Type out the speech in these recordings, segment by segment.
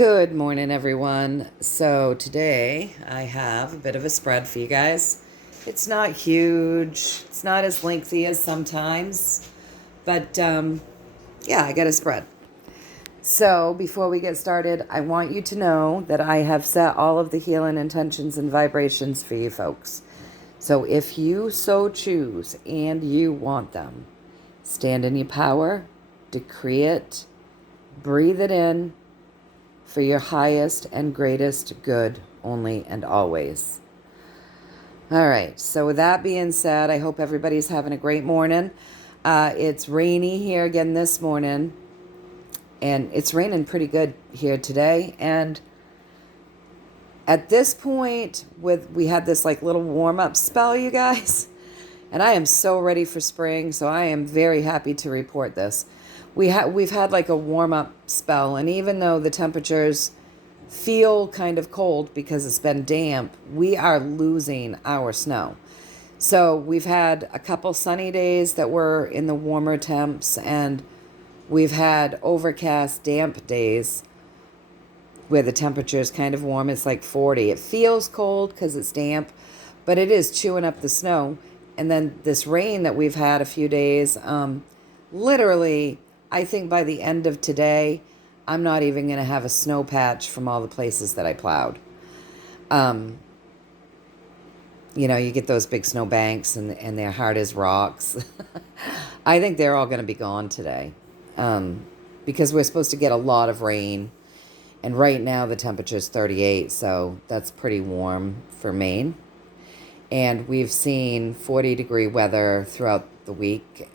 Good morning, everyone. So today I have a bit of a spread for you guys. It's not huge. It's not as lengthy as sometimes, but yeah, I got a spread. So before we get started, I want you to know that I have set all of the healing intentions and vibrations for you folks. So if you so choose and you want them, stand in your power, decree it, breathe it in, for your highest and greatest good only and always. All right, so with that being said, I hope everybody's having a great morning. It's rainy here again this morning, and it's raining pretty good here today. And at this point, we had this like little warm-up spell, you guys, and I am so ready for spring, so I am very happy to report this. We've had like a warm-up spell, and even though the temperatures feel kind of cold because it's been damp, we are losing our snow. So we've had a couple sunny days that were in the warmer temps, and we've had overcast, damp days where the temperature is kind of warm. It's like 40. It feels cold because it's damp, but it is chewing up the snow. And then this rain that we've had a few days, literally, I think by the end of today, I'm not even going to have a snow patch from all the places that I plowed. You get those big snow banks and they're hard as rocks. I think they're all going to be gone today because we're supposed to get a lot of rain. And right now the temperature is 38, so that's pretty warm for Maine. And we've seen 40-degree weather throughout the week,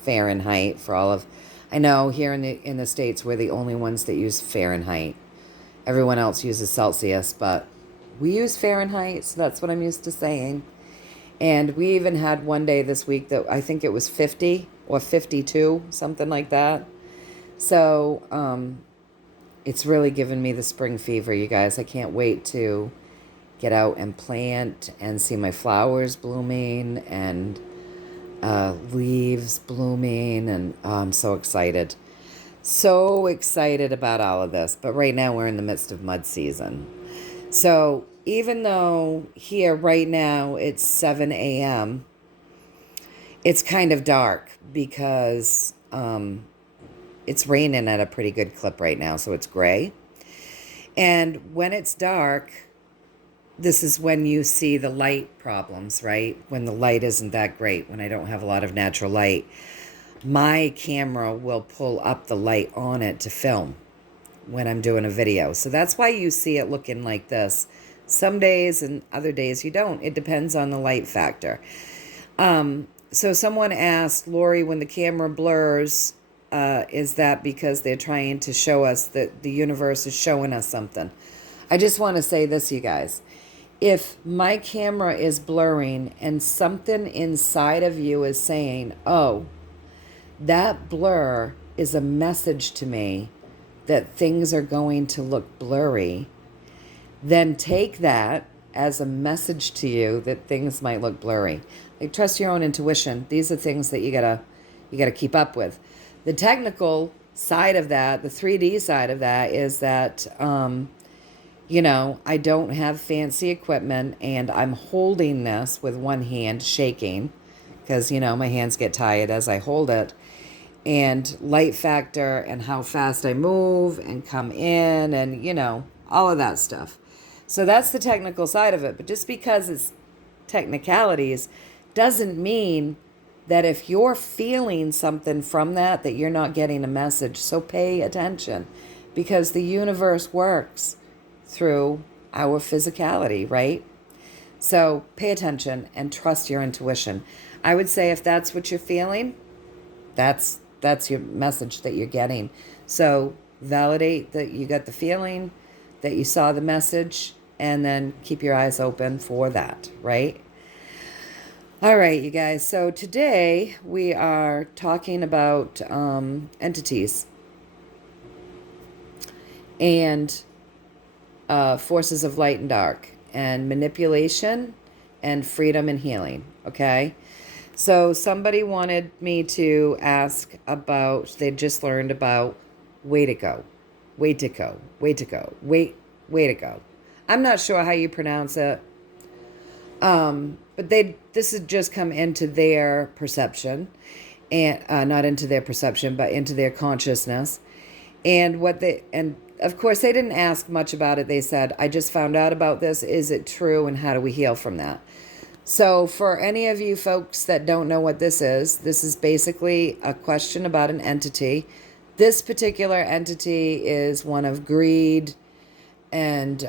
Fahrenheit for all of... I know here in the States, we're the only ones that use Fahrenheit. Everyone else uses Celsius, but we use Fahrenheit, so that's what I'm used to saying. And we even had one day this week that I think it was 50 or 52, something like that. So it's really given me the spring fever, you guys. I can't wait to get out and plant and see my flowers blooming and leaves blooming, and I'm so excited. So excited about all of this. But right now we're in the midst of mud season. So even though here right now it's 7 a.m., it's kind of dark because it's raining at a pretty good clip right now, so it's gray. And when it's dark, this is when you see the light problems, right? When the light isn't that great, when I don't have a lot of natural light, my camera will pull up the light on it to film when I'm doing a video. So that's why you see it looking like this. Some days and other days you don't. It depends on the light factor. So someone asked, Lorri, when the camera blurs, is that because they're trying to show us that the universe is showing us something? I just want to say this, you guys. If my camera is blurring and something inside of you is saying, oh, that blur is a message to me that things are going to look blurry, then take that as a message to you that things might look blurry. Like, trust your own intuition. These are things that you gotta keep up with. The technical side of that, the 3D side of that, is that I don't have fancy equipment, and I'm holding this with one hand, shaking, because, my hands get tired as I hold it. And light factor and how fast I move and come in and, all of that stuff. So that's the technical side of it. But just because it's technicalities doesn't mean that if you're feeling something from that you're not getting a message. So pay attention, because the universe works through our physicality, right? So pay attention and trust your intuition. I would say if that's what you're feeling, that's your message that you're getting. So validate that you got the feeling, that you saw the message, and then keep your eyes open for that, right? All right, you guys. So today we are talking about entities and forces of light and dark, and manipulation and freedom and healing, okay? So somebody wanted me to ask about, they just learned about Way to Go. way to go, way to go, way to go. I'm not sure how you pronounce it. But this has just come into their perception, and not into their perception, but into their consciousness. And of course they didn't ask much about it. They said, I just found out about this. Is it true? And how do we heal from that? So for any of you folks that don't know what this is basically a question about an entity. This particular entity is one of greed and,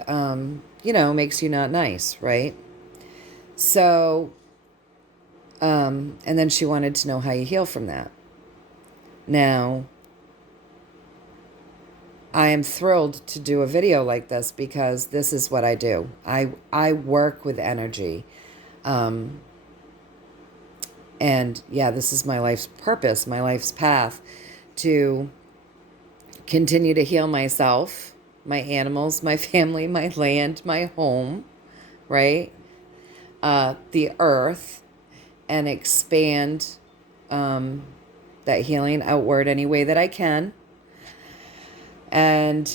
makes you not nice, right? So, and then she wanted to know how you heal from that. Now, I am thrilled to do a video like this because this is what I do. I work with energy. And yeah, this is my life's purpose, my life's path, to continue to heal myself, my animals, my family, my land, my home, right? The earth, and expand that healing outward any way that I can, and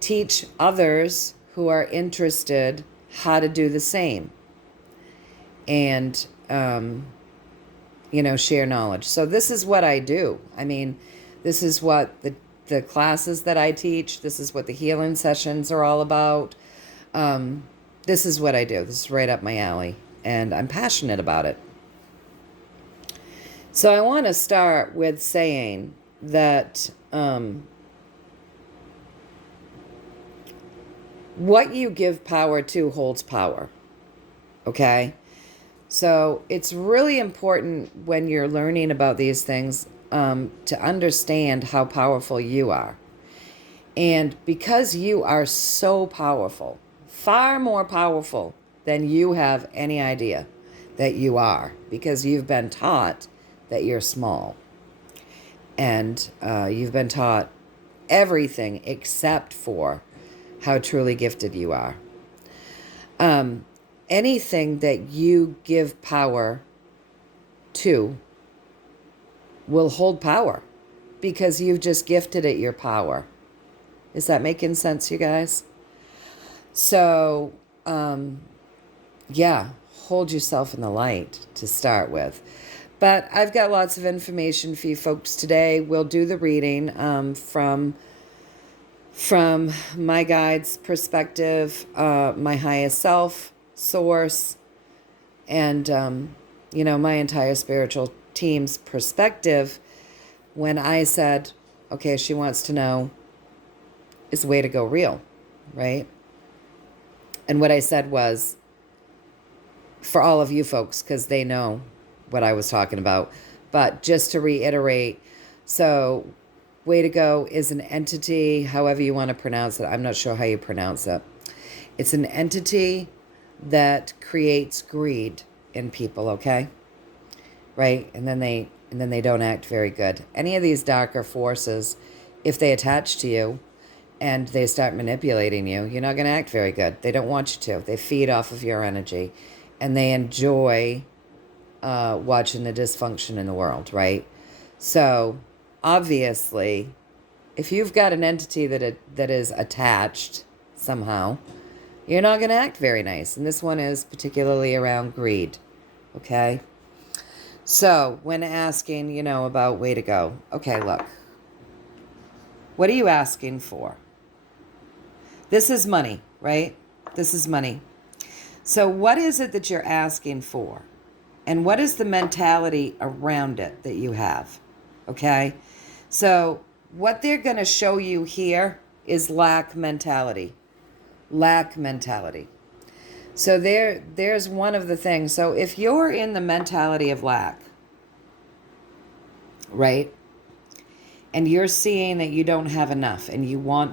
teach others who are interested how to do the same, and share knowledge. So this is what I do. I mean, this is what the classes that I teach, this is what the healing sessions are all about. This is what I do. This is right up my alley, and I'm passionate about it. So I want to start with saying that what you give power to holds power, okay? So it's really important when you're learning about these things to understand how powerful you are. And because you are so powerful, far more powerful than you have any idea that you are, because you've been taught that you're small. And you've been taught everything except for how truly gifted you are. Anything that you give power to will hold power because you've just gifted it your power. Is that making sense, you guys? So, hold yourself in the light to start with. But I've got lots of information for you folks today. We'll do the reading from my guide's perspective, my highest self, source, and, my entire spiritual team's perspective. When I said, okay, she wants to know, is the way to go real, right? And what I said was, for all of you folks, because they know what I was talking about, but just to reiterate, so way to go is an entity, however you want to pronounce it. I'm not sure how you pronounce it. It's an entity that creates greed in people, okay? Right? And then they don't act very good. Any of these darker forces, if they attach to you and they start manipulating you, you're not going to act very good. They don't want you to. They feed off of your energy, and they enjoy watching the dysfunction in the world, right? So obviously, if you've got an entity that is attached somehow, you're not going to act very nice. And this one is particularly around greed, okay? So when asking, about way to go, okay, look, what are you asking for? This is money, right? This is money. So what is it that you're asking for? And what is the mentality around it that you have? Okay? So what they're going to show you here is lack mentality. Lack mentality. So there's one of the things. So if you're in the mentality of lack, right? And you're seeing that you don't have enough, and you want,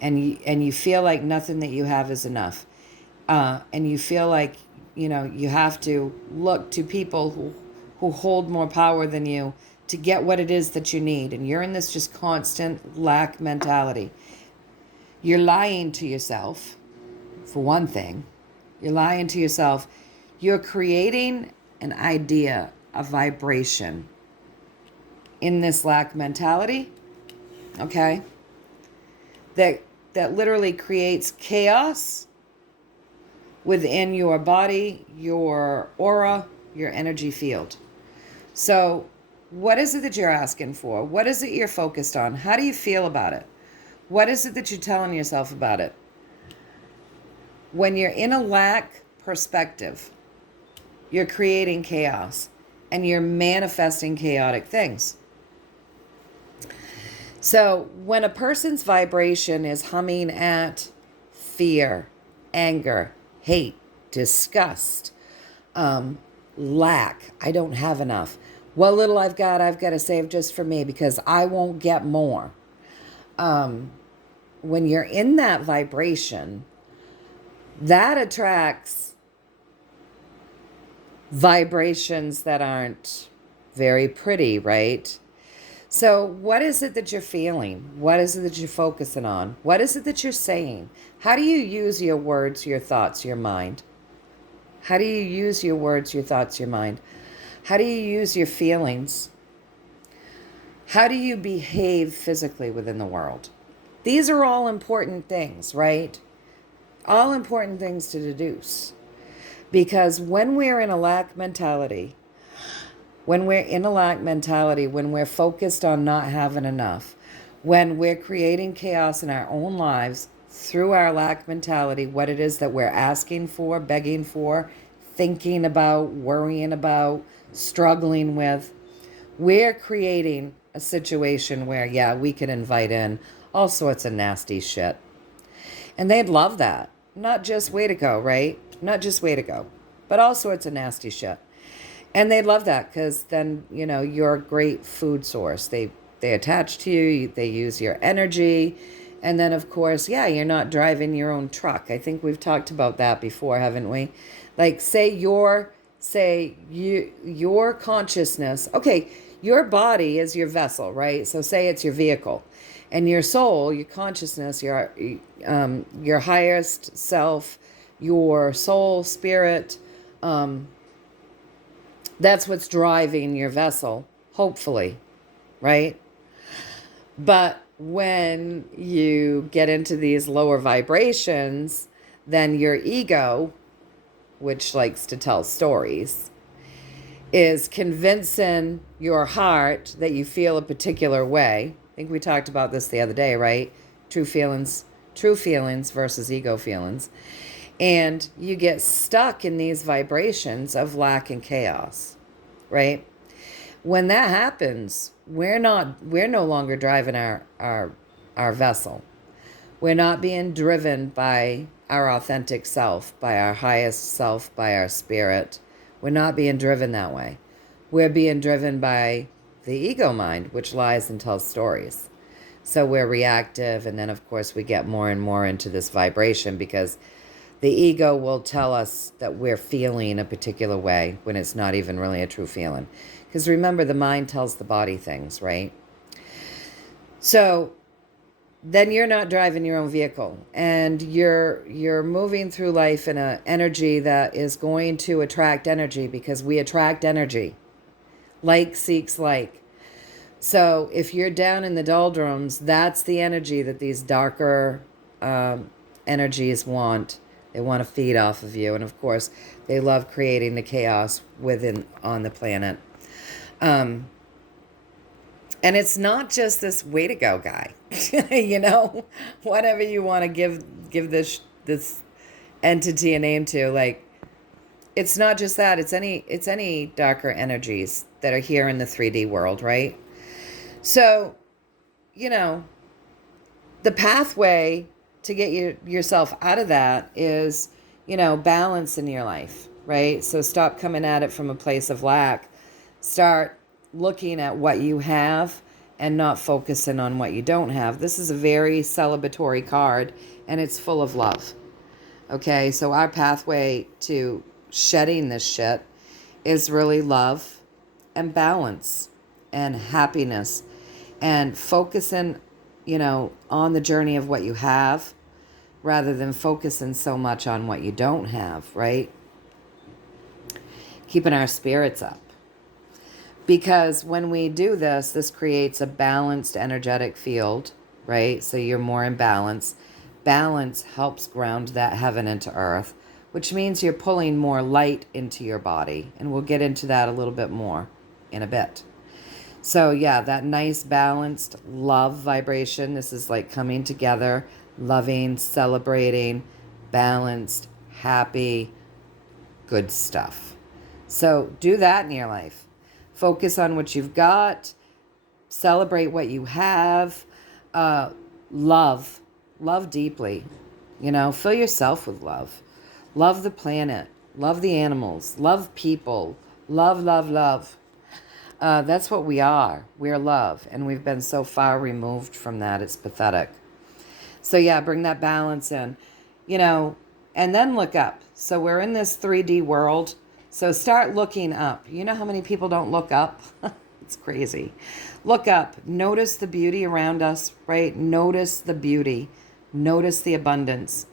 and you feel like nothing that you have is enough. And you feel like, you have to look to people who hold more power than you to get what it is that you need. And you're in this just constant lack mentality. You're lying to yourself, for one thing. You're lying to yourself. You're creating an idea, a vibration in this lack mentality okay? That literally creates chaos within your body, your aura, your energy field. So, what is it that you're asking for? What is it you're focused on? How do you feel about it? What is it that you're telling yourself about it? When you're in a lack perspective, you're creating chaos and you're manifesting chaotic things. So when a person's vibration is humming at fear, anger, hate, disgust, lack, I don't have enough. What little I've got to save just for me because I won't get more. When you're in that vibration, that attracts vibrations that aren't very pretty, right? So what is it that you're feeling? What is it that you're focusing on? What is it that you're saying? How do you use your words, your thoughts, your mind? How do you use your words, your thoughts, your mind? How do you use your feelings? How do you behave physically within the world? These are all important things, right? All important things to deduce. Because when we're in a lack mentality, when we're focused on not having enough, when we're creating chaos in our own lives through our lack mentality, what it is that we're asking for, begging for, thinking about, worrying about, struggling with, we're creating a situation where, yeah, we could invite in all sorts of nasty shit. And they'd love that. Not just way to go, right? Not just way to go, but all sorts of nasty shit. And they love that because then, you're a great food source. They attach to you, they use your energy. And then, of course, yeah, you're not driving your own truck. I think we've talked about that before, haven't we? Like, your consciousness, okay, your body is your vessel, right? So say it's your vehicle. And your soul, your consciousness, your highest self, your soul, spirit, that's what's driving your vessel, hopefully, right? But when you get into these lower vibrations, then your ego, which likes to tell stories, is convincing your heart that you feel a particular way. I think we talked about this the other day, right? True feelings versus ego feelings. And you get stuck in these vibrations of lack and chaos, right? When that happens, we're no longer driving our vessel. We're not being driven by our authentic self, by our highest self, by our spirit. We're not being driven that way. We're being driven by the ego mind, which lies and tells stories. So we're reactive, and then, of course, we get more and more into this vibration because the ego will tell us that we're feeling a particular way when it's not even really a true feeling. Because remember, the mind tells the body things, right? So then you're not driving your own vehicle, and you're moving through life in an energy that is going to attract energy, because we attract energy. Like seeks like. So if you're down in the doldrums, that's the energy that these darker energies want. They want to feed off of you. And of course, they love creating the chaos on the planet. And it's not just this way to go guy, whatever you want to give this entity a name to, like, it's not just that, it's any darker energies that are here in the 3D world, right? So, the pathway to get yourself out of that is, balance in your life, right? So stop coming at it from a place of lack. Start looking at what you have and not focusing on what you don't have. This is a very celebratory card, and it's full of love. Okay, so our pathway to shedding this shit is really love and balance and happiness and focusing, on the journey of what you have rather than focusing so much on what you don't have, right? Keeping our spirits up. Because when we do this, this creates a balanced energetic field, right? So you're more in balance. Balance helps ground that heaven into earth, which means you're pulling more light into your body. And we'll get into that a little bit more in a bit. So yeah, that nice balanced love vibration. This is like coming together, loving, celebrating, balanced, happy, good stuff. So do that in your life. Focus on what you've got. Celebrate what you have. Love. Love deeply. Fill yourself with love. Love the planet. Love the animals. Love people. Love, love, love. That's what we are. We're love. And we've been so far removed from that. It's pathetic. So yeah, bring that balance in. And then look up. So we're in this 3D world. So start looking up. You know how many people don't look up? It's crazy. Look up. Notice the beauty around us, right? Notice the beauty. Notice the abundance.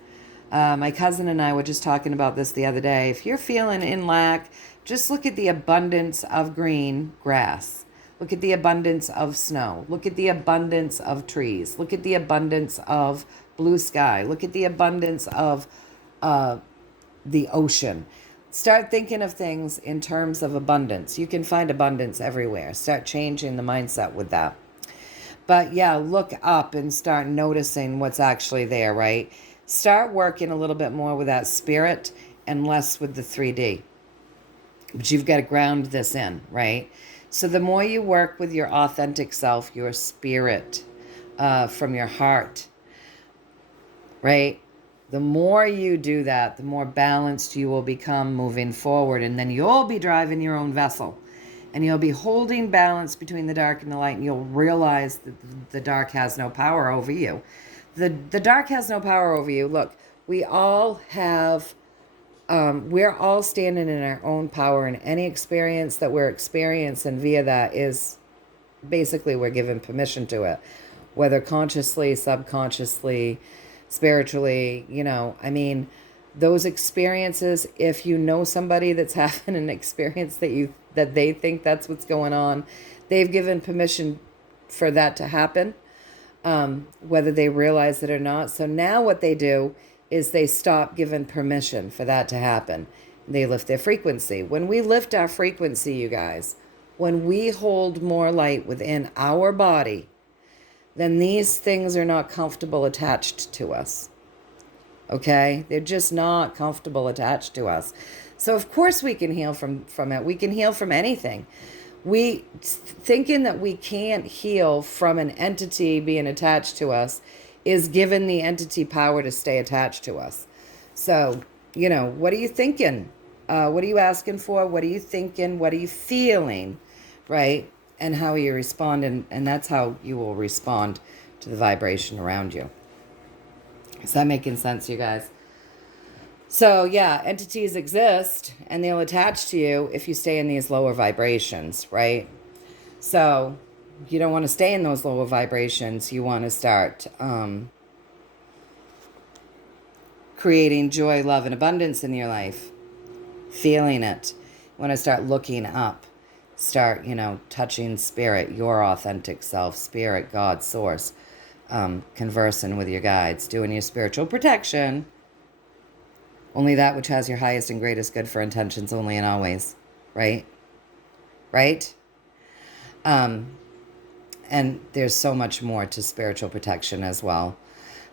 My cousin and I were just talking about this the other day. If you're feeling in lack, just look at the abundance of green grass. Look at the abundance of snow. Look at the abundance of trees. Look at the abundance of blue sky. Look at the abundance of the ocean. Start thinking of things in terms of abundance. You can find abundance everywhere. Start changing the mindset with that. But yeah, look up and start noticing what's actually there, right? Start working a little bit more with that spirit and less with the 3D. But you've got to ground this in, right? So the more you work with your authentic self, your spirit, from your heart, right? The more you do that, the more balanced you will become moving forward. And then you'll be driving your own vessel. And you'll be holding balance between the dark and the light. And you'll realize that the dark has no power over you. The dark has no power over you. Look, we all have, we're all standing in our own power. And any experience that we're experiencing via that is basically we're given permission to it. Whether consciously, subconsciously, spiritually, those experiences, if you know somebody that's having an experience that they think that's what's going on, they've given permission for that to happen, whether they realize it or not. So now what they do is they stop giving permission for that to happen. They lift their frequency. When we lift our frequency, you guys, when we hold more light within our body, then these things are not comfortable attached to us. Okay? They're just not comfortable attached to us. So of course we can heal from it. We can heal from anything. Thinking that we can't heal from an entity being attached to us is giving the entity power to stay attached to us. So, what are you thinking? What are you asking for? What are you thinking? What are you feeling? Right? And how you respond, and that's how you will respond to the vibration around you. Is that making sense, you guys? So yeah, entities exist and they'll attach to you if you stay in these lower vibrations, right? So you don't want to stay in those lower vibrations. You want to start creating joy, love, and abundance in your life. Feeling it. You want to start looking up. Start, touching spirit, your authentic self, spirit, God, source, conversing with your guides, doing your spiritual protection. Only that which has your highest and greatest good for intentions only and always, right? Right? And there's so much more to spiritual protection as well.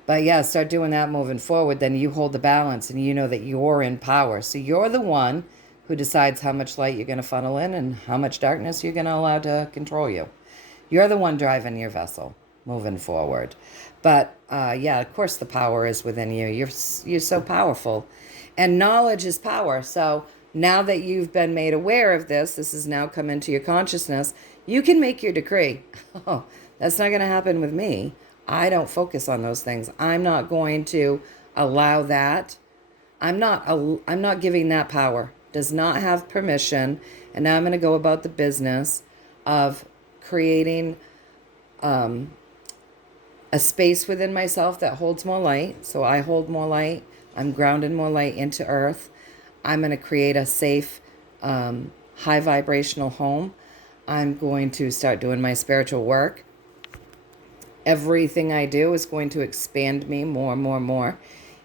But yeah, start doing that moving forward. Then you hold the balance and you know that you're in power. So you're the one who decides how much light you're going to funnel in and how much darkness you're going to allow to control you. You're the one driving your vessel moving forward. But yeah, of course the power is within you. You're so powerful. And knowledge is power. So now that you've been made aware of this has now come into your consciousness, you can make your decree. Oh, that's not going to happen with me. I don't focus on those things. I'm not going to allow that. I'm not giving that power. Does not have permission. And now I'm going to go about the business of creating a space within myself that holds more light. So I hold more light. I'm grounding more light into earth. I'm going to create a safe, high vibrational home. I'm going to start doing my spiritual work. Everything I do is going to expand me more and more and more.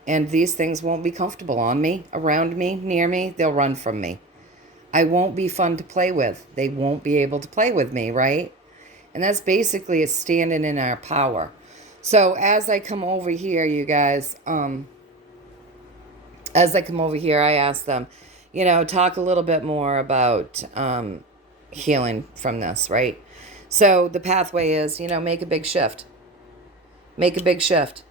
And these things won't be comfortable on me, around me, near me. They'll run from me. I won't be fun to play with. They won't be able to play with me, right? And that's basically a standing in our power. So as I come over here, you guys, as I come over here, I ask them, talk a little bit more about healing from this, right? So the pathway is, make a big shift. Make a big shift.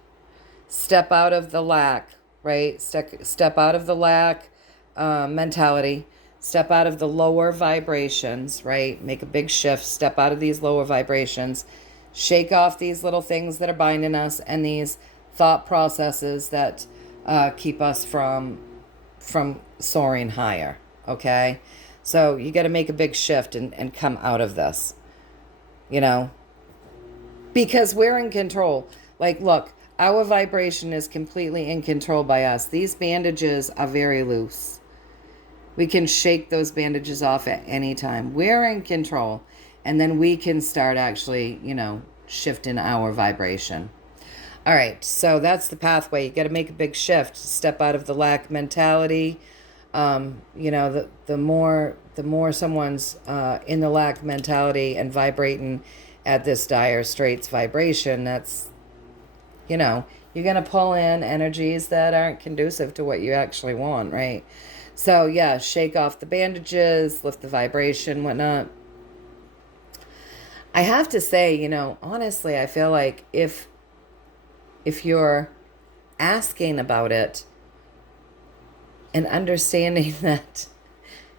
Step out of the lack, right? Step out of the lack mentality. Step out of the lower vibrations, right? Make a big shift. Step out of these lower vibrations. Shake off these little things that are binding us and these thought processes that keep us from soaring higher, okay? So you got to make a big shift and come out of this, because we're in control. Like, look, our vibration is completely in control by us. These bandages are very loose. We can shake those bandages off at any time. We're in control. And then we can start actually, shifting our vibration. All right, so that's the pathway. You got to make a big shift. Step out of the lack mentality. The more someone's in the lack mentality and vibrating at this dire straits vibration, that's, you're going to pull in energies that aren't conducive to what you actually want, right? So, yeah, shake off the bandages, lift the vibration, whatnot. I have to say, honestly, I feel like if you're asking about it and understanding that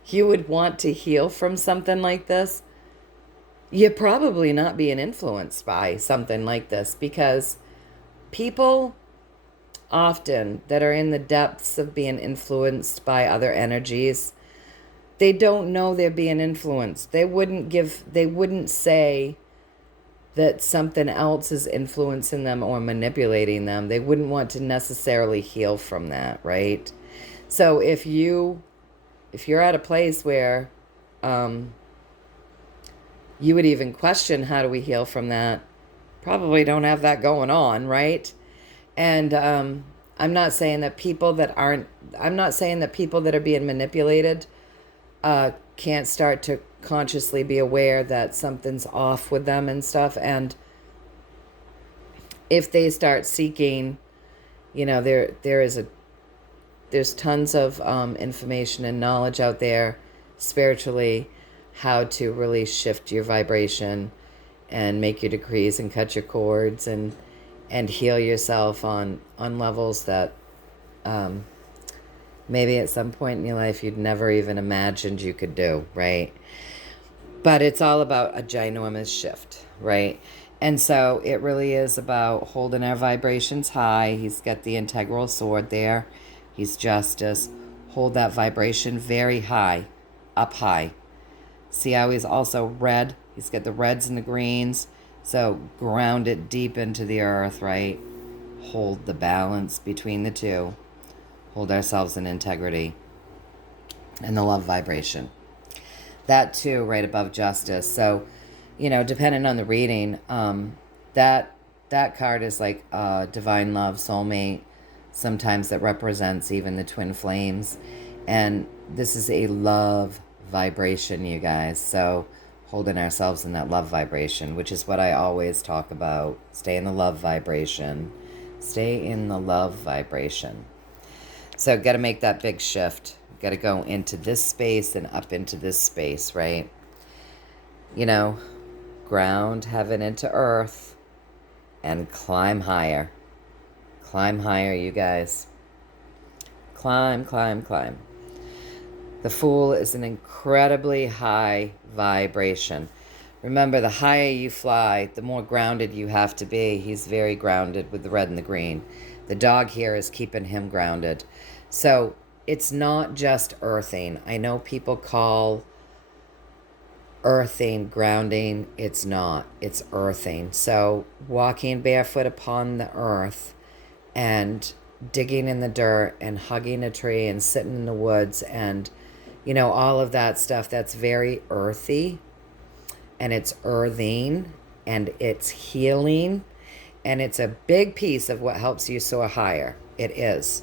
you would want to heal from something like this, you're probably not being influenced by something like this, because people often that are in the depths of being influenced by other energies, they don't know they're being influenced. They wouldn't say that something else is influencing them or manipulating them. They wouldn't want to necessarily heal from that, right? So if you're at a place where you would even question, how do we heal from that? Probably don't have that going on, right? And I'm not saying that people that are being manipulated can't start to consciously be aware that something's off with them and stuff. And if they start seeking, there's tons of information and knowledge out there spiritually, how to really shift your vibration and make your decrees and cut your cords and heal yourself on levels that maybe at some point in your life you'd never even imagined you could do, right? But it's all about a ginormous shift, right? And so it really is about holding our vibrations high. He's got the integral sword there. He's justice. Hold that vibration very high, up high. See how he's also red? He's got the reds and the greens. So ground it deep into the earth, right? Hold the balance between the two. Hold ourselves in integrity and the love vibration. That too, right above justice. So, depending on the reading, that card is like divine love, soulmate. Sometimes that represents even the twin flames. And this is a love vibration, you guys. So holding ourselves in that love vibration, which is what I always talk about. Stay in the love vibration. Stay in the love vibration. So got to make that big shift. Got to go into this space and up into this space, right? Ground heaven into earth and climb higher. Climb higher, you guys. Climb, climb, climb. The Fool is an incredibly high vibration. Remember, the higher you fly, the more grounded you have to be. He's very grounded with the red and the green. The dog here is keeping him grounded. So it's not just earthing. I know people call earthing grounding. It's not. It's earthing. So walking barefoot upon the earth and digging in the dirt and hugging a tree and sitting in the woods and, all of that stuff, that's very earthy. and it's earthing, and it's healing, and it's a big piece of what helps you soar higher. It is.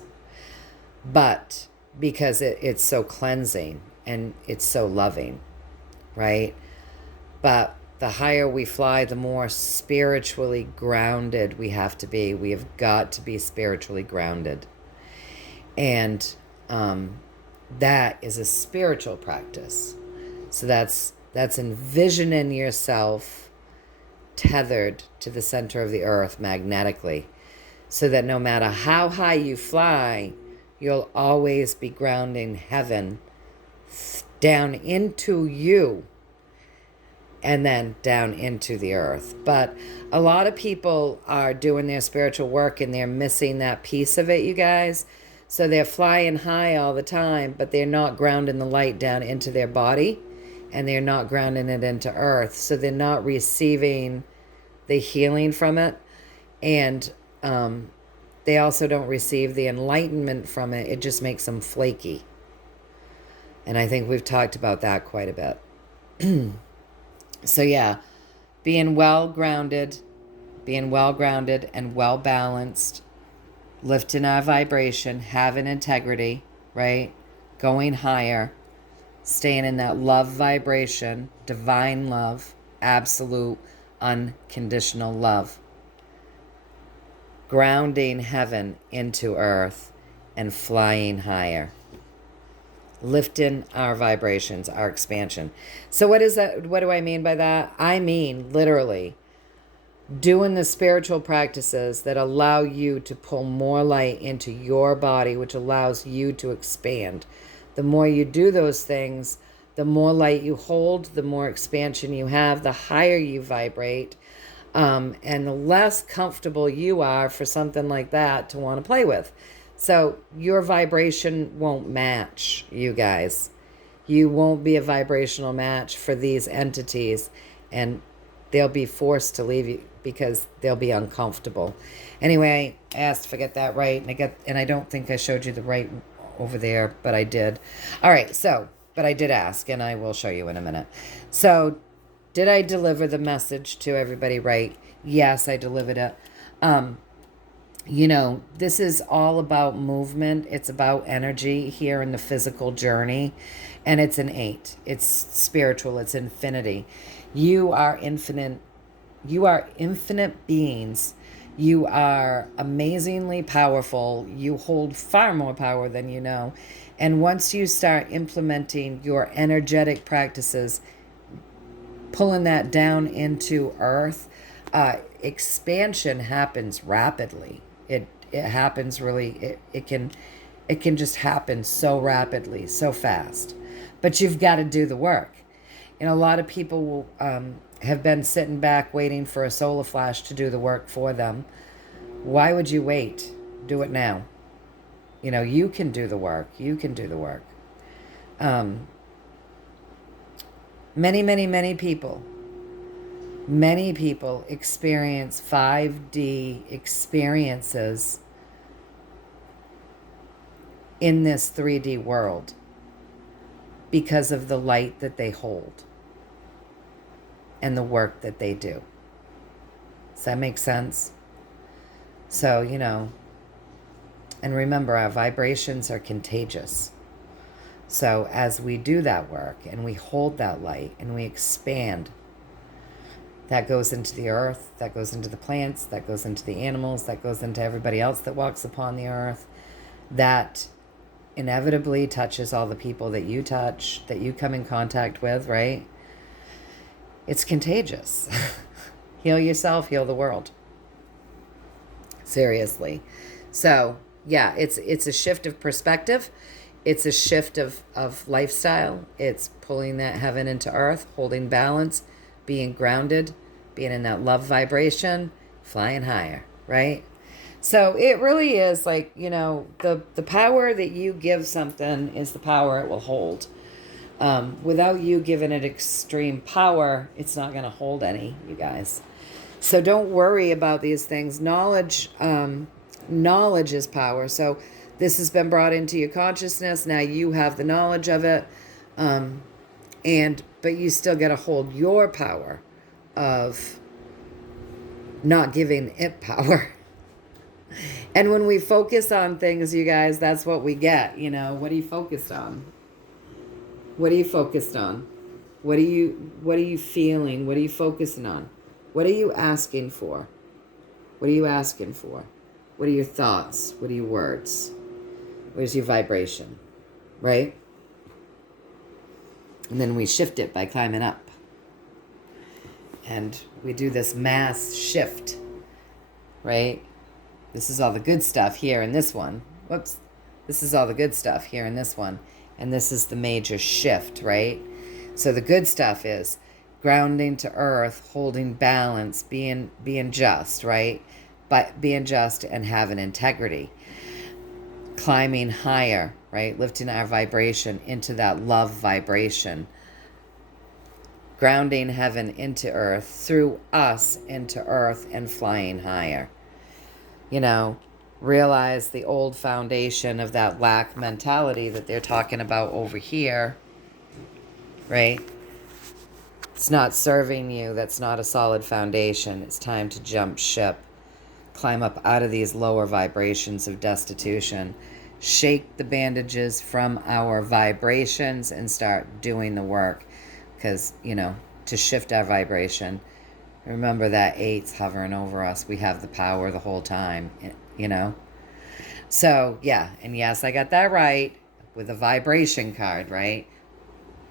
But because it's so cleansing and it's so loving, right? But the higher we fly, the more spiritually grounded we have to be. We have got to be spiritually grounded. And that is a spiritual practice. So that's envisioning yourself tethered to the center of the earth magnetically, so that no matter how high you fly, you'll always be grounding heaven down into you and then down into the earth. But a lot of people are doing their spiritual work and they're missing that piece of it, you guys. So they're flying high all the time, but they're not grounding the light down into their body, and they're not grounding it into earth. So they're not receiving the healing from it. And they also don't receive the enlightenment from it. It just makes them flaky. And I think we've talked about that quite a bit. So yeah, being well grounded and well balanced, lifting our vibration, having integrity, right? Going higher, staying in that love vibration, divine love, absolute, unconditional love. Grounding heaven into earth and flying higher. Lifting our vibrations, our expansion. So what is that? What do I mean by that? I mean literally doing the spiritual practices that allow you to pull more light into your body, which allows you to expand. The more you do those things, the more light you hold, the more expansion you have, the higher you vibrate, and the less comfortable you are for something like that to want to play with. So your vibration won't match, you guys. You won't be a vibrational match for these entities, and they'll be forced to leave you because they'll be uncomfortable. Anyway, I asked if I get that right, and I don't think I showed you the right over there, but I did. All right, but I did ask, and I will show you in a minute. So, did I deliver the message to everybody right? Yes, I delivered it. This is all about movement. It's about energy here in the physical journey, and it's an 8. It's spiritual. It's infinity. You are infinite. You are infinite beings. You are amazingly powerful. You hold far more power than you know. And once you start implementing your energetic practices, pulling that down into earth, expansion happens rapidly. It happens really. It can just happen so rapidly, so fast. But you've got to do the work. And a lot of people will have been sitting back waiting for a solar flash to do the work for them. Why would you wait? Do it now. You can do the work. You can do the work. Many people experience 5D experiences in this 3D world because of the light that they hold and the work that they do. Does that make sense? So, and remember, our vibrations are contagious. So as we do that work and we hold that light and we expand, that goes into the earth, that goes into the plants, that goes into the animals, that goes into everybody else that walks upon the earth, that inevitably touches all the people that you touch, that you come in contact with, right? It's contagious. Heal yourself, heal the world. Seriously. So, yeah, it's a shift of perspective. It's a shift of lifestyle. It's pulling that heaven into earth, holding balance, being grounded, being in that love vibration, flying higher, right? So it really is like, the power that you give something is the power it will hold. Without you giving it extreme power, it's not going to hold any, you guys. So don't worry about these things. Knowledge is power. So this has been brought into your consciousness. Now you have the knowledge of it. But you still got to hold your power of not giving it power. And when we focus on things, you guys, that's what we get. What are you focused on? What are you focused on? What are you feeling? What are you focusing on? What are you asking for? What are you asking for? What are your thoughts? What are your words? Where's your vibration? Right? And then we shift it by climbing up. And we do this mass shift. Right? This is all the good stuff here in this one. Whoops. This is all the good stuff here in this one. And this is the major shift, right? So the good stuff is grounding to earth, holding balance, being just, right? But being just and having integrity. Climbing higher, right? Lifting our vibration into that love vibration. Grounding heaven into earth, through us into earth, and flying higher. Realize the old foundation of that lack mentality that they're talking about over here, right? It's not serving you. That's not a solid foundation. It's time to jump ship, climb up out of these lower vibrations of destitution, shake the bandages from our vibrations and start doing the work. Because, to shift our vibration, remember that 8's hovering over us. We have the power the whole time, So, yeah. And yes, I got that right with a vibration card, right?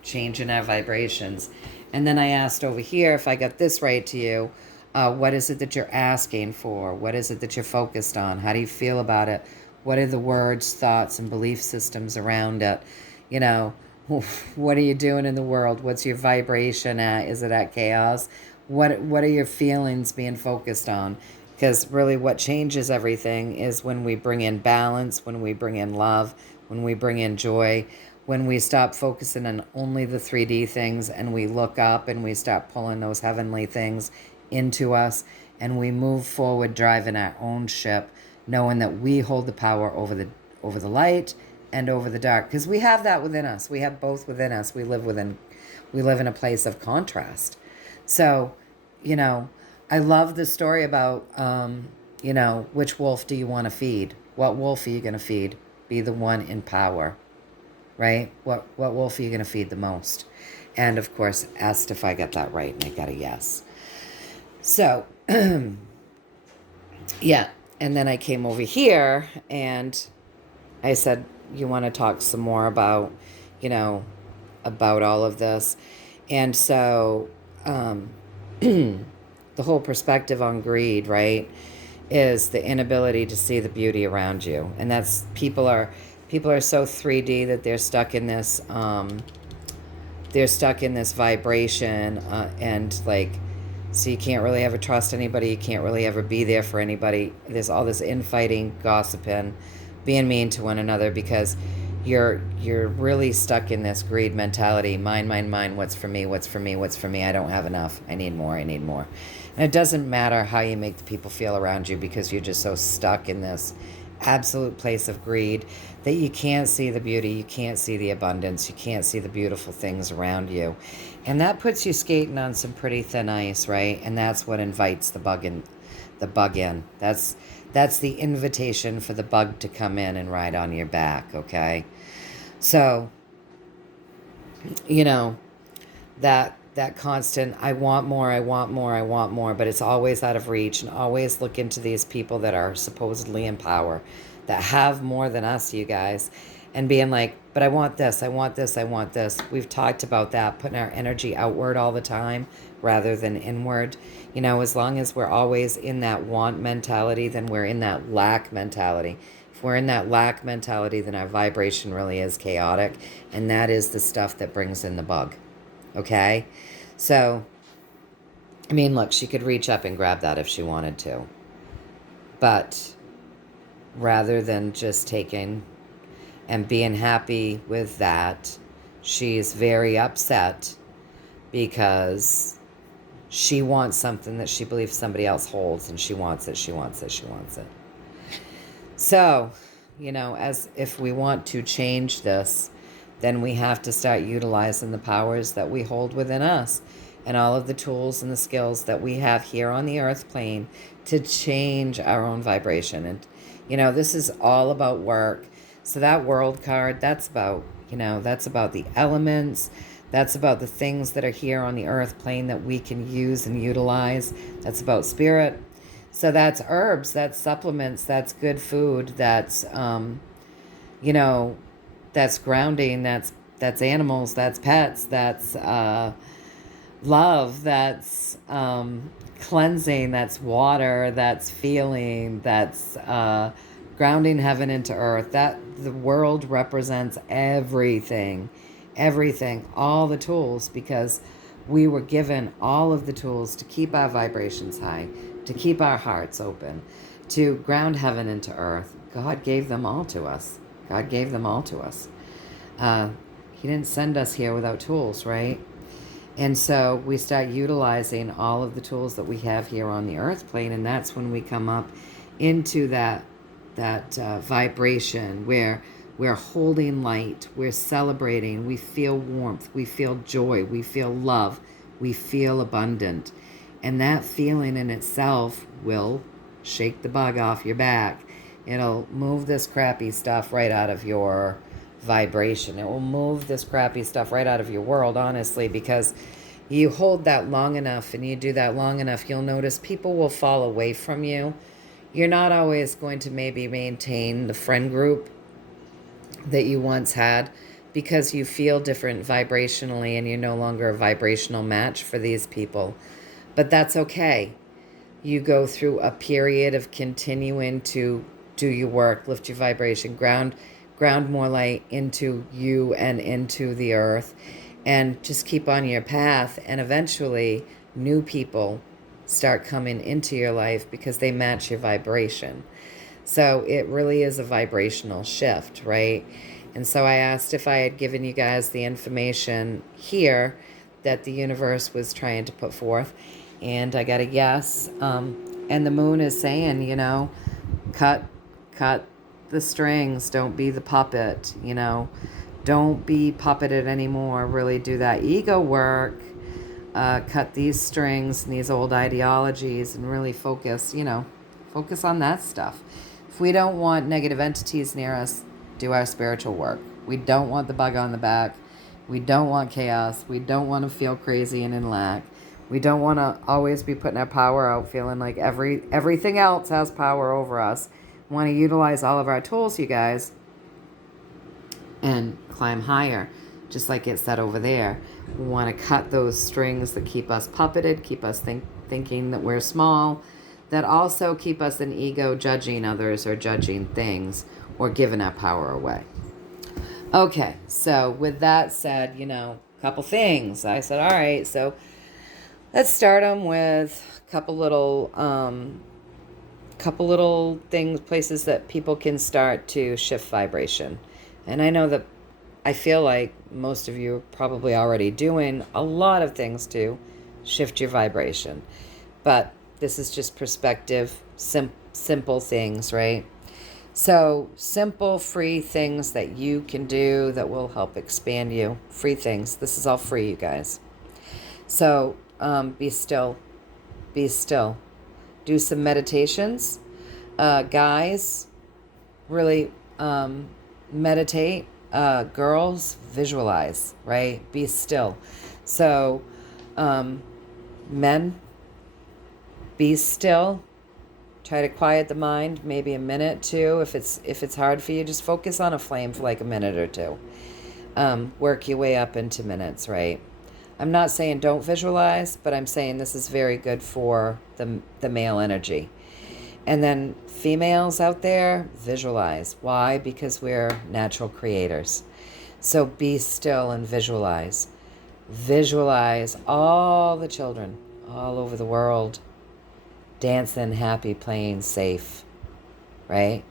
Changing our vibrations. And then I asked over here if I got this right to you. What is it that you're asking for? What is it that you're focused on? How do you feel about it? What are the words, thoughts, and belief systems around it? What are you doing in the world? What's your vibration at? Is it at chaos? What are your feelings being focused on? Because really what changes everything is when we bring in balance, when we bring in love, when we bring in joy, when we stop focusing on only the 3D things and we look up and we start pulling those heavenly things into us and we move forward driving our own ship, knowing that we hold the power over the light and over the dark, because we have that within us. We have both within us. We live in a place of contrast. So, I love the story about, which wolf do you want to feed? What wolf are you going to feed? Be the one in power, right? What wolf are you going to feed the most? And of course, asked if I got that right, and I got a yes. So, yeah. And then I came over here and I said, you want to talk some more about, about all of this. And so, the whole perspective on greed, right, is the inability to see the beauty around you. And that's people are so 3D that they're stuck in this vibration, and like, so you can't really ever trust anybody. You can't really ever be there for anybody. There's all this infighting, gossiping, being mean to one another, because you're really stuck in this greed mentality. Mine, what's for me, what's for me, what's for me. I don't have enough. I need more. And it doesn't matter how you make the people feel around you, because you're just so stuck in this absolute place of greed that you can't see the beauty, you can't see the abundance, you can't see the beautiful things around you. And that puts you skating on some pretty thin ice, right? And that's what invites the bug in. That's the invitation for the bug to come in and ride on your back, okay? So, that constant, I want more, but it's always out of reach. And always look into these people that are supposedly in power, that have more than us, you guys, and being like, but I want this. We've talked about that, putting our energy outward all the time rather than inward. As long as we're always in that want mentality, then we're in that lack mentality. If we're in that lack mentality, then our vibration really is chaotic, and that is the stuff that brings in the bug. Okay? So, look, she could reach up and grab that if she wanted to. But rather than just taking and being happy with that, she's very upset because she wants something that she believes somebody else holds, and she wants it. So, as if we want to change this, then we have to start utilizing the powers that we hold within us and all of the tools and the skills that we have here on the earth plane to change our own vibration. And, this is all about work. So that world card, that's about, that's about the elements. That's about the things that are here on the earth plane that we can use and utilize. That's about spirit. So that's herbs, that's supplements, that's good food, that's, that's grounding, that's animals, that's pets, that's love, that's cleansing, that's water, that's feeling, that's grounding heaven into earth. That the world represents everything, all the tools, because we were given all of the tools to keep our vibrations high, to keep our hearts open, to ground heaven into earth. God gave them all to us. God gave them all to us. He didn't send us here without tools, right? And so we start utilizing all of the tools that we have here on the earth plane, and that's when we come up into that vibration where we're holding light, we're celebrating, we feel warmth, we feel joy, we feel love, we feel abundant. And that feeling in itself will shake the bug off your back. It'll move this crappy stuff right out of your vibration. It will move this crappy stuff right out of your world, honestly, because you hold that long enough and you do that long enough, you'll notice people will fall away from you. You're not always going to maybe maintain the friend group that you once had because you feel different vibrationally and you're no longer a vibrational match for these people. But that's okay. You go through a period of continuing to do your work, lift your vibration, ground more light into you and into the earth, and just keep on your path. And eventually new people start coming into your life because they match your vibration. So it really is a vibrational shift, right? And so I asked if I had given you guys the information here that the universe was trying to put forth, and I got a yes. And the moon is saying, cut the strings. Don't be the puppet, Don't be puppeted anymore. Really do that ego work. Cut these strings and these old ideologies and really focus on that stuff. If we don't want negative entities near us, do our spiritual work. We don't want the bug on the back. We don't want chaos. We don't want to feel crazy and in lack. We don't want to always be putting our power out, feeling like everything else has power over us. We want to utilize all of our tools, you guys, and climb higher, just like it said over there. We want to cut those strings that keep us puppeted, keep us thinking that we're small, that also keep us in ego, judging others or judging things or giving our power away. Okay, so with that said, a couple things. I said, all right, so let's start them with a couple little things, places that people can start to shift vibration. And I know that I feel like most of you are probably already doing a lot of things to shift your vibration. But this is just perspective, simple things, right? So simple, free things that you can do that will help expand you. Free things. This is all free, you guys. So be still. Be still. Do some meditations. Guys, really meditate. Girls, visualize, right? Be still. So men, be still. Try to quiet the mind, maybe a minute, 2. If it's hard for you, just focus on a flame for like a minute or 2. Work your way up into minutes, right? I'm not saying don't visualize, but I'm saying this is very good for the male energy. And then females out there, visualize. Why? Because we're natural creators. So be still and visualize. Visualize all the children all over the world dancing, happy, playing, safe, right?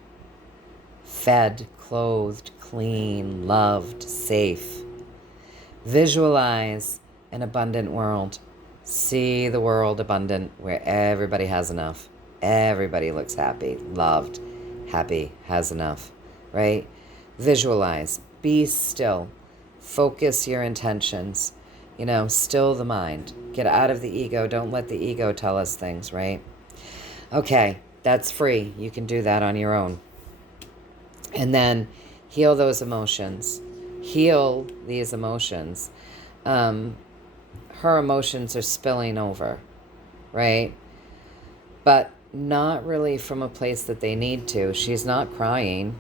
Fed, clothed, clean, loved, safe. Visualize an abundant world. See the world abundant where everybody has enough. Everybody looks happy, loved, happy, has enough, right? Visualize. Be still. Focus your intentions. Still the mind. Get out of the ego. Don't let the ego tell us things, right? Okay, that's free. You can do that on your own. And then heal those emotions. Heal these emotions. Her emotions are spilling over, right? But not really from a place that they need to. She's not crying.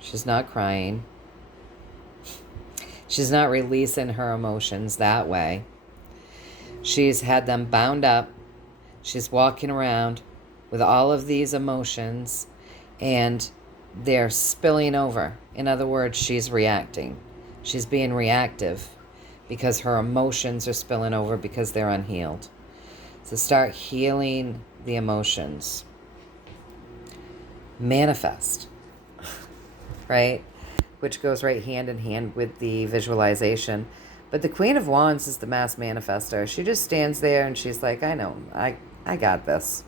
She's not crying. She's not releasing her emotions that way. She's had them bound up. She's walking around with all of these emotions, and they're spilling over. In other words, she's reacting. She's being reactive because her emotions are spilling over because they're unhealed. So start healing the emotions. Manifest, right? Which goes right hand in hand with the visualization. But the Queen of Wands is the mass manifester. She just stands there and she's like, I know, I got this.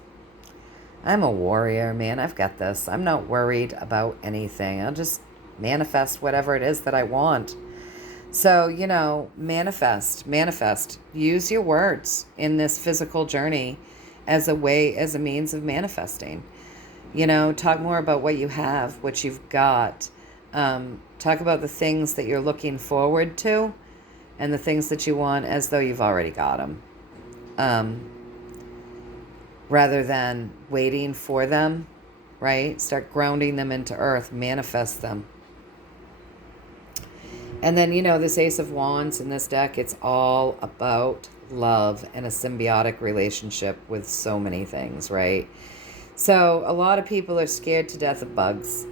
I'm a warrior, man. I've got this. I'm not worried about anything. I'll just manifest whatever it is that I want. So, manifest. Use your words in this physical journey as a means of manifesting. Talk more about what you have, what you've got. Talk about the things that you're looking forward to and the things that you want as though you've already got them. Rather than waiting for them, right? Start grounding them into earth, manifest them. And then, this Ace of Wands in this deck, it's all about love and a symbiotic relationship with so many things, right? So a lot of people are scared to death of bugs.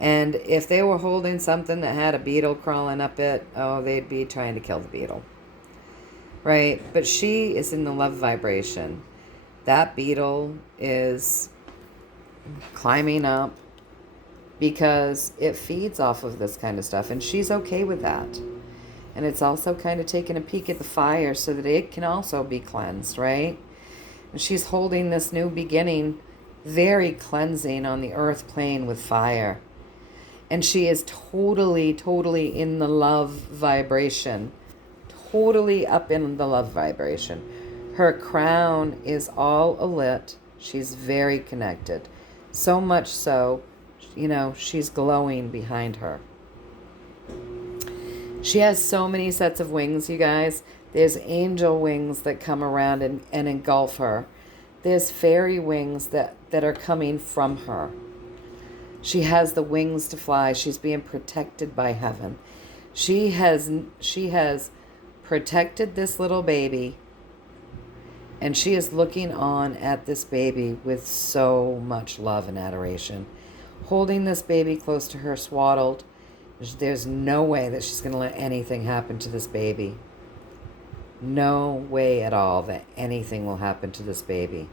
And if they were holding something that had a beetle crawling up it, they'd be trying to kill the beetle. Right? But she is in the love vibration. That beetle is climbing up because it feeds off of this kind of stuff. And she's okay with that. And it's also kind of taking a peek at the fire so that it can also be cleansed, right? And she's holding this new beginning, very cleansing on the earth plane with fire. And she is totally in the love vibration. Totally up in the love vibration. Her crown is all alit. She's very connected. So much so, she's glowing behind her. She has so many sets of wings, you guys. There's angel wings that come around and engulf her. There's fairy wings that are coming from her. She has the wings to fly. She's being protected by heaven. She has protected this little baby, and she is looking on at this baby with so much love and adoration. Holding this baby close to her, swaddled. There's no way that she's going to let anything happen to this baby. No way at all that anything will happen to this baby.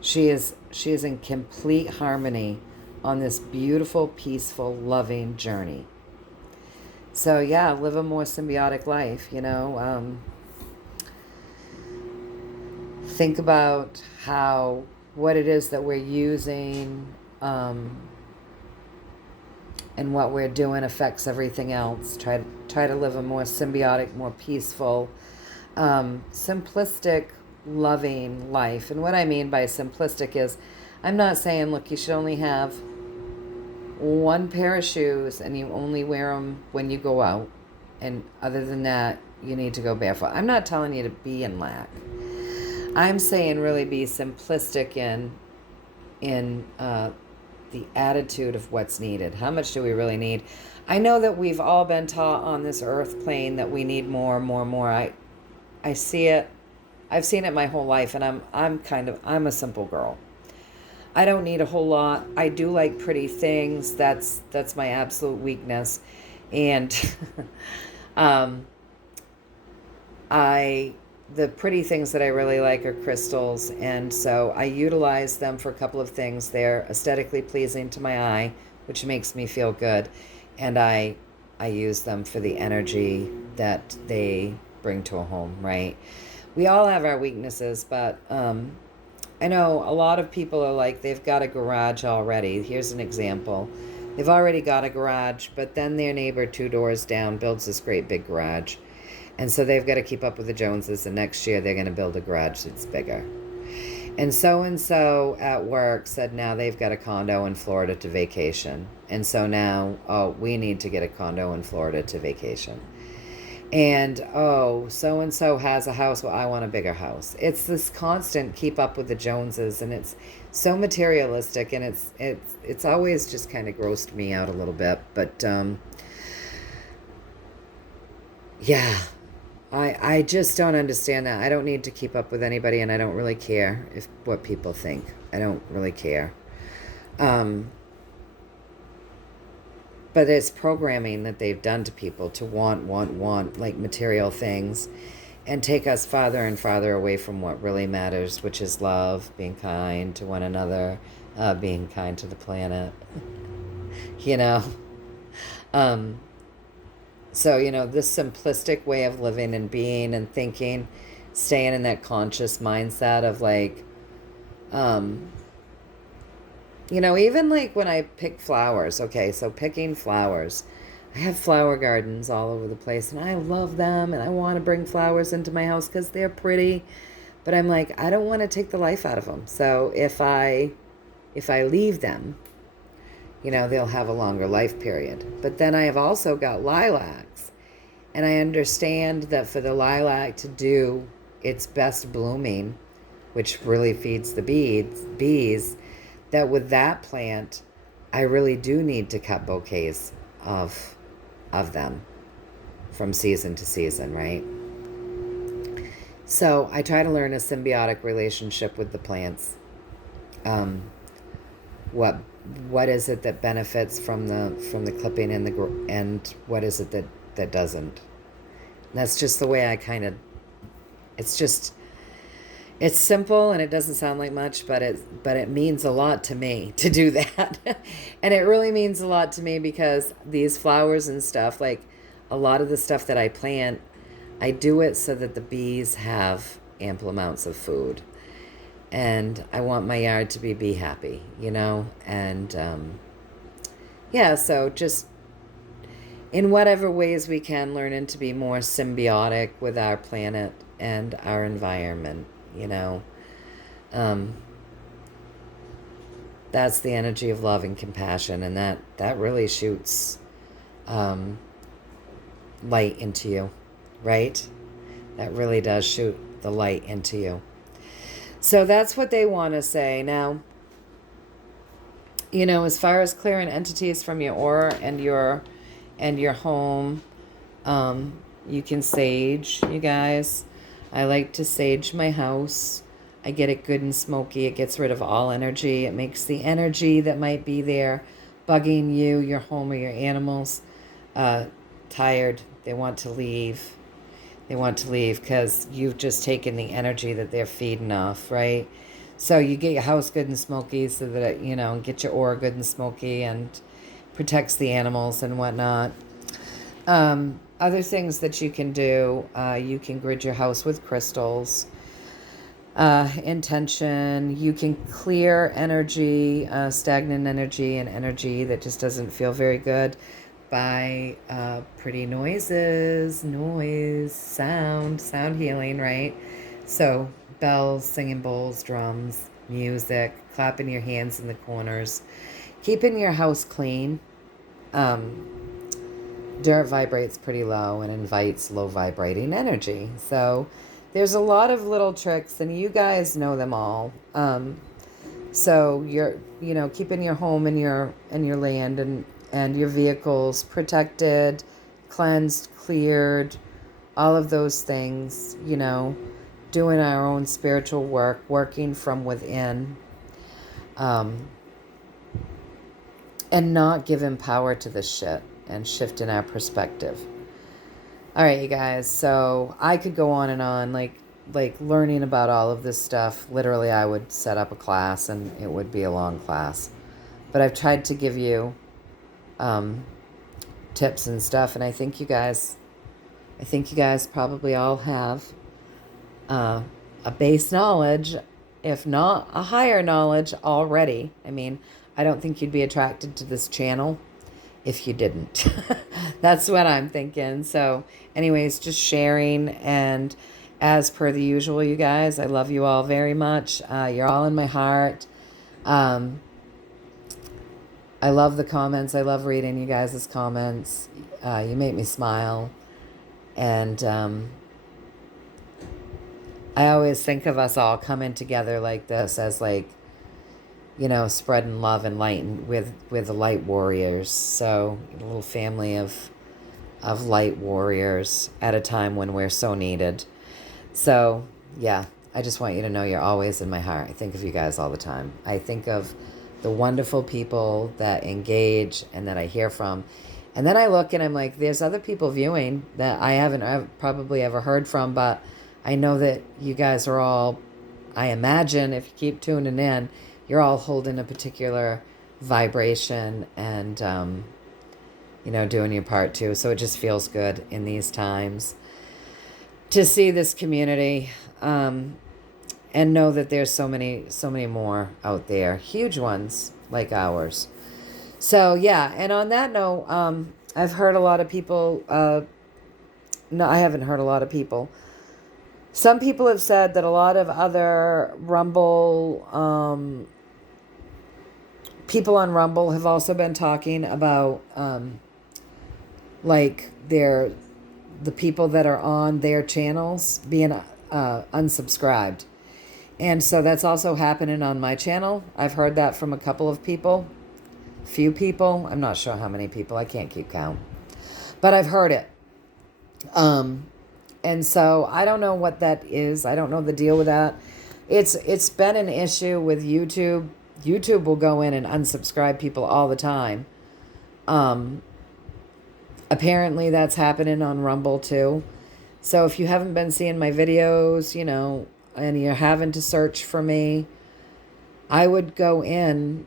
She is in complete harmony on this beautiful, peaceful, loving journey. So yeah, live a more symbiotic life, think about what it is that we're using, and what we're doing affects everything else. Try to live a more symbiotic, more peaceful, simplistic, loving life. And what I mean by simplistic is, I'm not saying, look, you should only have one pair of shoes and you only wear them when you go out. And other than that, you need to go barefoot. I'm not telling you to be in lack. I'm saying really be simplistic in the attitude of what's needed. How much do we really need? I know that we've all been taught on this earth plane that we need more. I see it. I've seen it my whole life, and I'm a simple girl. I don't need a whole lot. I do like pretty things. That's my absolute weakness. And the pretty things that I really like are crystals, and so I utilize them for a couple of things. They're aesthetically pleasing to my eye, which makes me feel good, and I use them for the energy that they bring to a home, right? We all have our weaknesses, but I know a lot of people are like, they've got a garage already. Here's an example. They've already got a garage, but then their neighbor 2 doors down builds this great big garage. And so they've got to keep up with the Joneses, and next year they're going to build a garage that's bigger. And so at work said now they've got a condo in Florida to vacation. And so now, oh, we need to get a condo in Florida to vacation. And oh, so has a house. Well, I want a bigger house. It's this constant keep up with the Joneses, and it's so materialistic, and it's always just kind of grossed me out a little bit. But yeah, I just don't understand that. I don't need to keep up with anybody, and I don't really care if what people think. I don't really care. But it's programming that they've done to people to want, like material things, and take us farther and farther away from what really matters, which is love, being kind to one another, being kind to the planet, you know? So, this simplistic way of living and being and thinking, staying in that conscious mindset of like, even like when I pick flowers, okay, so picking flowers. I have flower gardens all over the place, and I love them, and I want to bring flowers into my house because they're pretty. But I'm like, I don't want to take the life out of them. So if I leave them, they'll have a longer life period. But then I have also got lilacs, and I understand that for the lilac to do its best blooming, which really feeds the bees, that with that plant, I really do need to cut bouquets of them from season to season, right? So I try to learn a symbiotic relationship with the plants. What is it that benefits from the clipping and what is it that doesn't? And that's just the way I kind of. It's simple and it doesn't sound like much, but it means a lot to me to do that. And it really means a lot to me because these flowers and stuff, like a lot of the stuff that I plant, I do it so that the bees have ample amounts of food. And I want my yard to be bee happy, And so just in whatever ways we can, learning to be more symbiotic with our planet and our environment. That's the energy of love and compassion, and that really shoots light into you, right? That really does shoot the light into you. So that's what they want to say. Now, as far as clearing entities from your aura and your home, you can sage, you guys. I like to sage my house. I get it good and smoky. It gets rid of all energy. It makes the energy that might be there bugging you, your home, or your animals tired. They want to leave. They want to leave because you've just taken the energy that they're feeding off, right? So you get your house good and smoky so that it, get your aura good and smoky and protects the animals and whatnot. Other things that you can do, you can grid your house with crystals, intention. You can clear energy, stagnant energy, and energy that just doesn't feel very good by pretty noises, sound healing, right? So bells, singing bowls, drums, music, clapping your hands in the corners, keeping your house clean. Dirt vibrates pretty low and invites low vibrating energy. So there's a lot of little tricks, and you guys know them all. So you're, keeping your home and your land and your vehicles protected, cleansed, cleared, all of those things, doing our own spiritual work, working from within, and not giving power to this shit. And shifting our perspective. All right, you guys. So I could go on and on, like learning about all of this stuff. Literally, I would set up a class, and it would be a long class. But I've tried to give you tips and stuff, and I think you guys probably all have a base knowledge, if not a higher knowledge already. I mean, I don't think you'd be attracted to this channel if you didn't. That's what I'm thinking. So, anyways, just sharing. And as per the usual, you guys, I love you all very much. You're all in my heart. Um, I love the comments. I love reading you guys' comments. You make me smile. And I always think of us all coming together like this as like, spreading love and light with the light warriors. So a little family of light warriors at a time when we're so needed. So yeah, I just want you to know you're always in my heart. I think of you guys all the time. I think of the wonderful people that engage and that I hear from. And then I look and I'm like, there's other people viewing that I haven't probably ever heard from, but I know that you guys are all, I imagine if you keep tuning in, you're all holding a particular vibration and, doing your part too. So it just feels good in these times to see this community and know that there's so many more out there, huge ones like ours. So yeah, and on that note, I've heard a lot of people, no, I haven't heard a lot of people. Some people have said that a lot of other Rumble, people on Rumble have also been talking about, like the people that are on their channels being unsubscribed. And so that's also happening on my channel. I've heard that from a couple of people, few people. I'm not sure how many people. I can't keep count. But I've heard it. And so I don't know what that is. I don't know the deal with that. It's been an issue with YouTube. YouTube will go in and unsubscribe people all the time. Apparently that's happening on Rumble too. So if you haven't been seeing my videos, and you're having to search for me, I would go in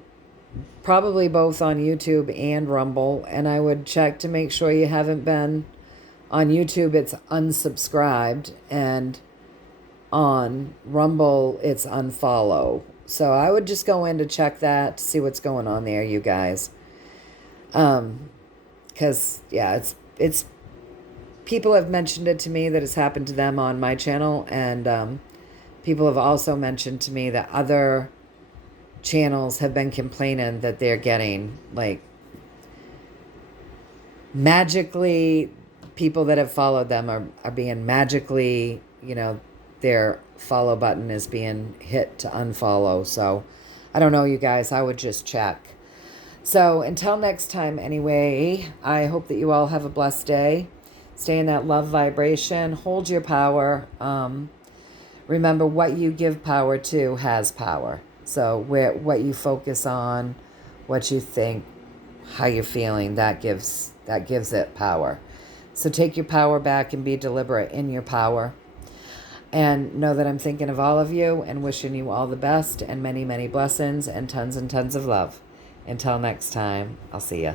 probably both on YouTube and Rumble, and I would check to make sure you haven't been on YouTube. It's unsubscribed, and on Rumble it's unfollow. So I would just go in to check that to see what's going on there, you guys. Because yeah, it's people have mentioned it to me that it's happened to them on my channel, and people have also mentioned to me that other channels have been complaining that they're getting, like, magically, people that have followed them are being magically, their follow button is being hit to unfollow. So I don't know, you guys, I would just check. So until next time, anyway, I hope that you all have a blessed day. Stay in that love vibration. Hold your power. Remember, what you give power to has power. So what you focus on, what you think, how you're feeling, that gives it power. So take your power back and be deliberate in your power. And know that I'm thinking of all of you and wishing you all the best and many, many blessings and tons of love. Until next time, I'll see ya.